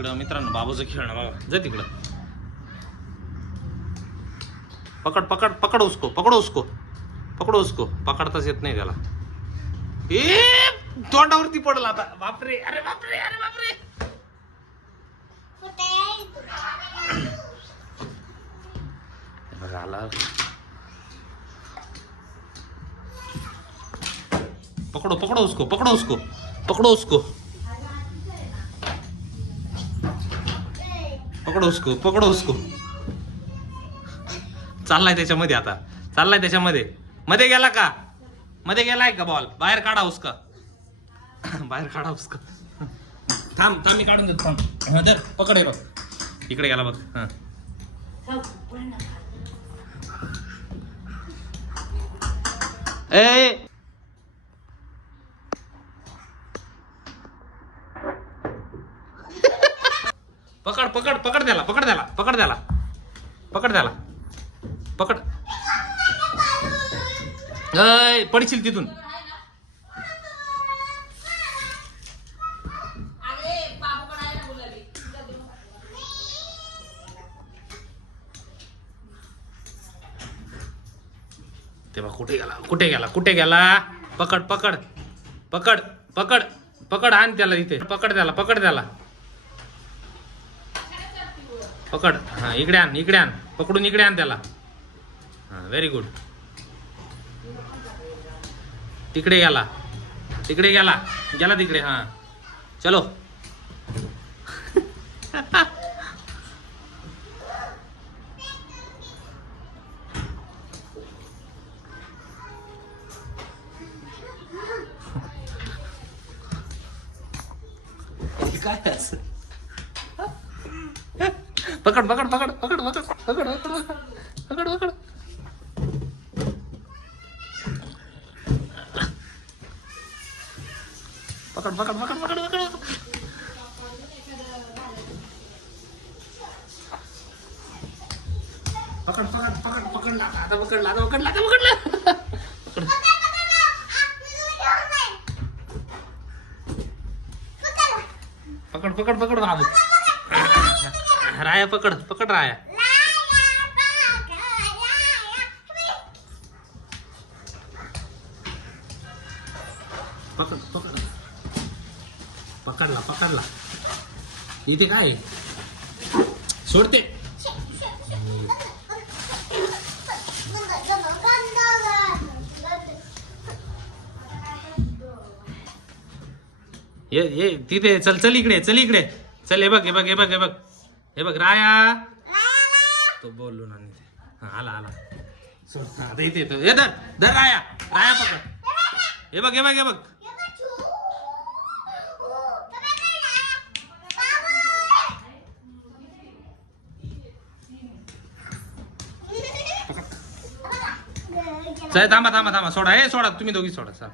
इकडं मित्रांनो बाबूचं खेळणं बघा, जा तिकडं. पकड पकड पकड उसको, पकडो उसको, पकडो उसको. पकडताच येत नाही त्याला. तोंडावरती पडला आता. बापरे, अरे बापरे, अरे बापरे. आला. पकड़ो पकड़ो उसको, पकड़ो उसको, पकड़ो उसको, पकड़ो उसको, पकड़ो उसको. चाललाय त्याच्यामध्ये आता, चाललाय त्याच्यामध्ये. मध्ये गेला का, मध्ये गेलाय का बॉल? बाहेर काढा उसका, बाहेर काढा उसका. थांब थांब, मी काढून देतो. थांब. हा धर, पकड. हे बघ, इकडे गेला बघ. हा ए पकड पकड पकड त्याला, पकड त्याला, पकड त्याला, पकड त्याला, पकड. पडशील तिथून. तेव्हा कुठे गेला, कुठे गेला, कुठे गेला? पकड पकड पकड पकड पकड. आण त्याला इथे, पकड त्याला, पकड त्याला, पकड. हा इकडे आण, इकडे आण, पकडून इकडे आण त्याला. हा व्हेरी गुड. तिकडे गेला, तिकडे गेला, गेला तिकडे. हा चलो. काय असं? पकड पकड पकड पकड पकड पकड पकड पकड पकड. पकड पकड पकड पकड पकड. पकड पकड पकड पकडला आता, पकडला आता, पकडला आता, पकडला. पकड पकड पकड बाबू. राया पकड, पकड राया. पकड पकड, पकडला पकडला. इथे काय सोडते. ये तिथे चल, चल इकडे, चल इकडे, चल. हे बघ, हे बघ, हे बघ, हे बघ, हे बघ राया. तो बोललो ना. आला आला. आता इथे येतो. हे धर धर राया, राया पकड. हे बघ, हे बघ, हे बघ. चल थांबा थांबा थांबा, सोडा. हे सोडा, तुम्ही दोघी सोडा.